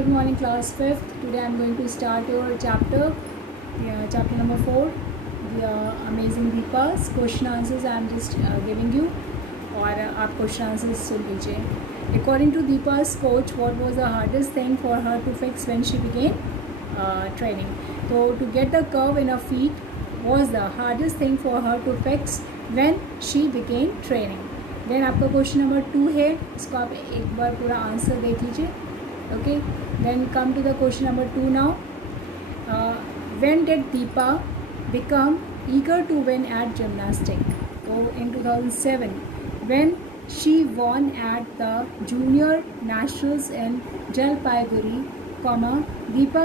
Good morning, class 5th. Today I am going to start your chapter number 4, the amazing Deepa's question answers I am just giving you, और आप question answers सुन लीजिए. According to Deepa's coach, what was the hardest thing for her to fix when she began training? So to get the curve in her feet was the hardest thing for her to fix when she began training. Then आपका question number 2 है, इसको आप एक बार पूरा answer देख लीजिए. Okay, then come to the question number 2 now. When did Deepa become eager to win at gymnastics? So in 2007, when she won at the junior nationals in Jalpaiguri, Deepa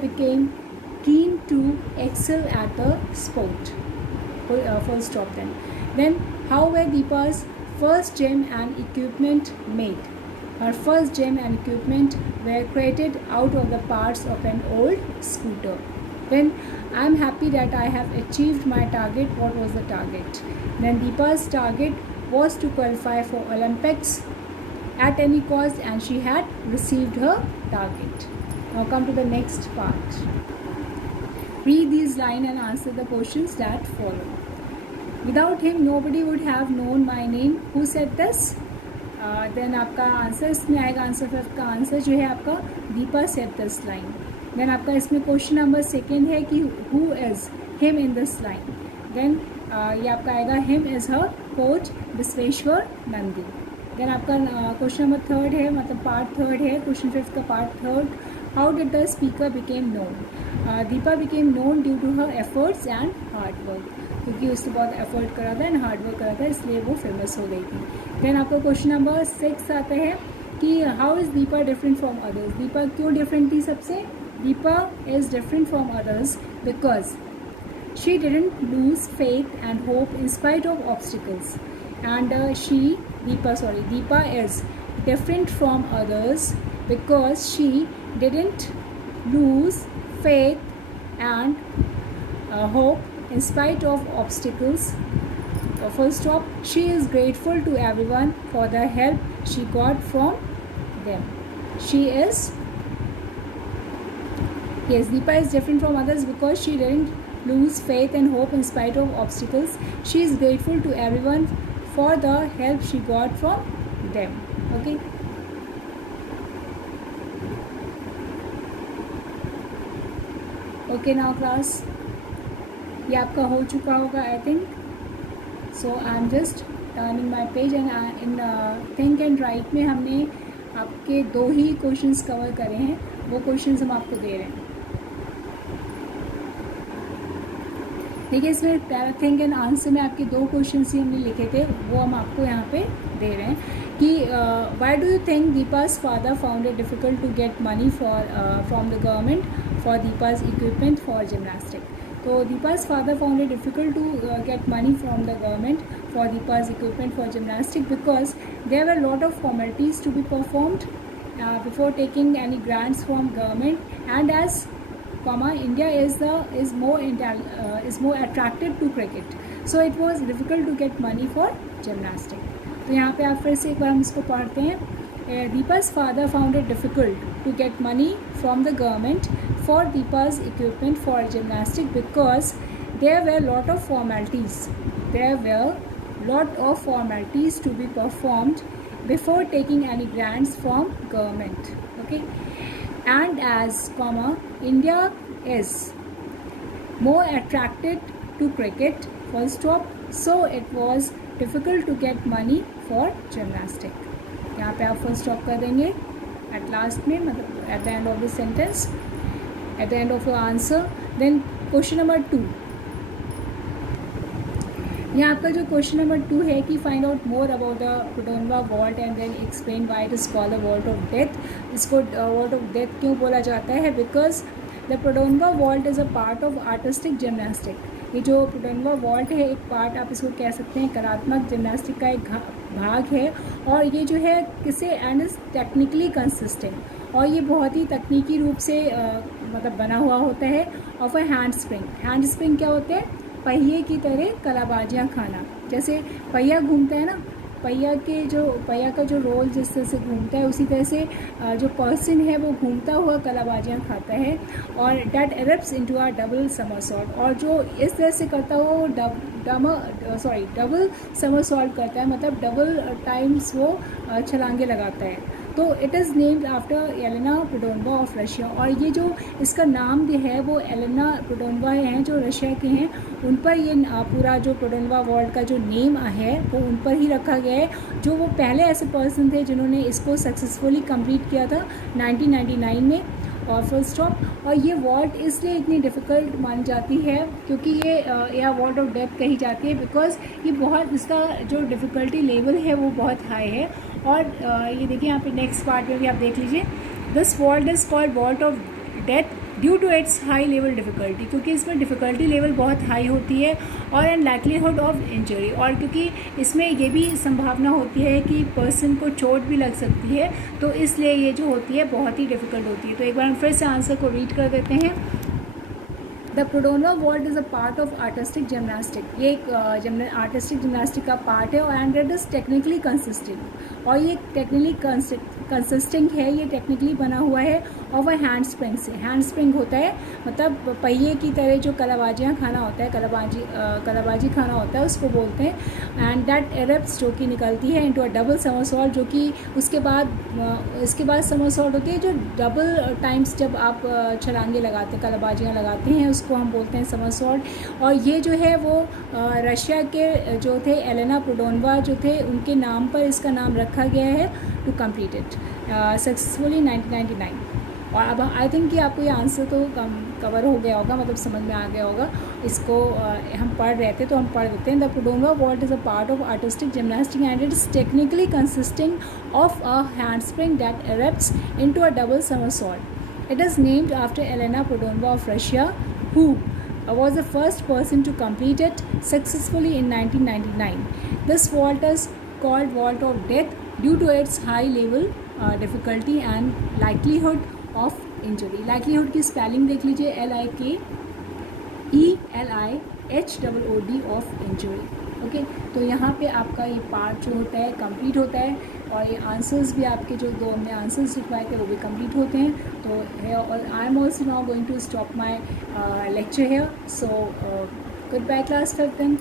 became keen to excel at the sport. Full stop then. Then how were Deepa's first gym and equipment made? Her first gym and equipment were created out of the parts of an old scooter. Then I am happy that I have achieved my target. What was the target? Then Deepa's target was to qualify for Olympics at any cost, and she had received her target. Now come to the next part. Read these lines and answer the questions that follow. Without him, nobody would have known my name. Who said this? Then आपका answer इसमें आएगा. Answer 5 का answer जो है आपका Deepa said this line. Then आपका इसमें question number 2 है कि who is him in this line. Then ये आपका आएगा him is her coach Vishweshwar Nandi. Then आपका क्वेश्चन नंबर 3 है, मतलब पार्ट 3 है. क्वेश्चन 5 का part 3. How did the speaker became known? Deepa became known due to her efforts and hard work. क्योंकि उसने बहुत एफर्ट करा था एंड हार्ड वर्क करा था, इसलिए वो फेमस हो गई थी. देन आपका क्वेश्चन नंबर 6 आता है कि how is Deepa different from others? Deepa क्यों डिफरेंट थी सबसे? Deepa is different from others because she didn't lose faith and hope in spite of obstacles. And Deepa is different from others because she didn't lose faith and hope in spite of obstacles. Full stop. She is grateful to everyone for the help she got from them. Deepa is different from others because she didn't lose faith and hope in spite of obstacles. She is grateful to everyone for the help she got from them. Okay. Okay now class. ये आपका हो चुका होगा I think. So I am just turning my page and in think and right में हमने आपके 2 ही questions cover करे हैं. वो क्वेश्चंस हम आपको दे रहे हैं. देखिए इसमें थिंक एंड आंसर में आपके 2 क्वेश्चंस ही हमने लिखे थे, वो हम आपको यहाँ पे दे रहे हैं कि why do you think Deepa's father found it difficult to get money from the government for Deepa's equipment for gymnastic. So Deepa's father found it difficult to get money from the government for Deepa's equipment for gymnastics because there were a lot of formalities to be performed before taking any grants from government, and as India is more attracted to cricket, so it was difficult to get money for gymnastics. तो यहाँ पे आप फिर से एक बार हम इसको पढ़ते हैं. Deepa's father found it difficult to get money from the government for Deepa's equipment for gymnastics because there were lot of formalities. There were lot of formalities to be performed before taking any grants from government. Okay, and as India is more attracted to cricket, full stop, so it was difficult to get money for gymnastics. यहाँ पे आप full stop कर देंगे eight last में, मतलब at the end of the sentence, at the end of your answer. Then question number 2. यहाँ आपका जो क्वेश्चन नंबर 2 है कि find out more about the Produnova vault and then explain why it is called the vault of death. इसको vault of death क्यों बोला जाता है? Because the Produnova vault is a part of artistic gymnastic. ये जो प्रोडोनवा vault है एक part, आप इसको कह सकते हैं कलात्मक जिमनास्टिक का एक भाग है, और ये जो है किसे एंड इज़ टेक्निकली कंसिस्टेंट, और ये बहुत ही तकनीकी रूप से मतलब बना हुआ होता है. Of a hand spring. Hand spring क्या होते हैं? पहिए की तरह कलाबाजियाँ खाना. जैसे पहिया घूमता है ना, पहिया का जो रोल जिस तरह से घूमता है, उसी तरह से जो पर्सन है वो घूमता हुआ कलाबाजियाँ खाता है। और that erupts into a double somersault, और जो इस तरह से करता हुआ वो डबल समरसॉल्ट करता है, मतलब डबल टाइम्स वो छलांगे लगाता है। तो it is named after Elena Produnova of Russia. और ये जो इसका नाम भी है वो एलेना प्रोडोनोवा हैं जो रशिया के हैं, उन पर ये पूरा जो प्रोडोनोवा वॉल्ट का जो नेम है वो उन पर ही रखा गया है, जो वो पहले ऐसे पर्सन थे जिन्होंने इसको सक्सेसफुली कंप्लीट किया था 1999 में। और फुल स्टॉप। और ये वॉल्ट इसलिए इतनी डिफ़िकल्ट मानी जाती है क्योंकि ये या वॉल्ट ऑफ डेथ कही जाती है, बिकॉज ये बहुत, इसका जो डिफ़िकल्टी लेवल है वो बहुत हाई है। और ये देखिए यहाँ पे नेक्स्ट पार्ट में भी आप देख लीजिए, this vault is called vault of death due to its high level difficulty, क्योंकि इसमें डिफ़िकल्टी लेवल बहुत हाई होती है, और एंड लाइक्लीहुड ऑफ इंजरी, और क्योंकि इसमें ये भी संभावना होती है कि पर्सन को चोट भी लग सकती है, तो इसलिए ये जो होती है बहुत ही डिफ़िकल्ट होती है। तो एक बार हम फिर से आंसर को रीड कर देते हैं। The Produnova vault is a part of artistic gymnastic, ये एक आर्टिस्टिक जिमनास्टिक का पार्ट है, और and it is technically consisting, और ये टेक्निकली कंसिस्टिंग है, ये टेक्निकली बना हुआ है ऑफ अ हैंड स्प्रिंग से। हैंड स्प्रिंग होता है मतलब पहिए की तरह जो कलाबाजियाँ खाना होता है, कलाबाजी खाना होता है, उसको बोलते हैं। एंड दैट एरप्ट्स, जो कि निकलती है इनटू अ डबल समरसॉल्ट, जो कि इसके बाद समरसॉल्ट होती है, जो डबल टाइम्स जब आप छलांगे लगाते हैं, कलाबाजियाँ लगाते हैं, उसको हम बोलते हैं समरसॉल्ट। और ये जो है वो रशिया के जो थे एलेना प्रोडोनोवा जो थे, उनके नाम पर इसका नाम रखा गया है टू कंप्लीट इट सक्सेसफुली 1999। और अब आई थिंक कि आपको ये आंसर तो कवर हो गया होगा, मतलब समझ में आ गया होगा। इसको हम पढ़ रहे थे तो हम पढ़ देते हैं। The Produnova vault is a part of artistic gymnastic and it is technically consisting of a hand spring that erupts into a double somersault. It is named after Elena Prodonova of Russia, who was the first person to complete it successfully in 1999. This vault is called Vault of Death due to its high level difficulty and likelihood of injury. Likelihood की spelling देख लीजिए, LIKELIHOOD of injury. Okay, तो यहाँ पे आपका ये part जो होता है कंप्लीट होता है, और ये आंसर्स भी आपके जो दो हमने आंसर्स लिखवाए थे वो भी कंप्लीट होते हैं। तो I am also now going to stop my lecture here. So good bye class 5 then.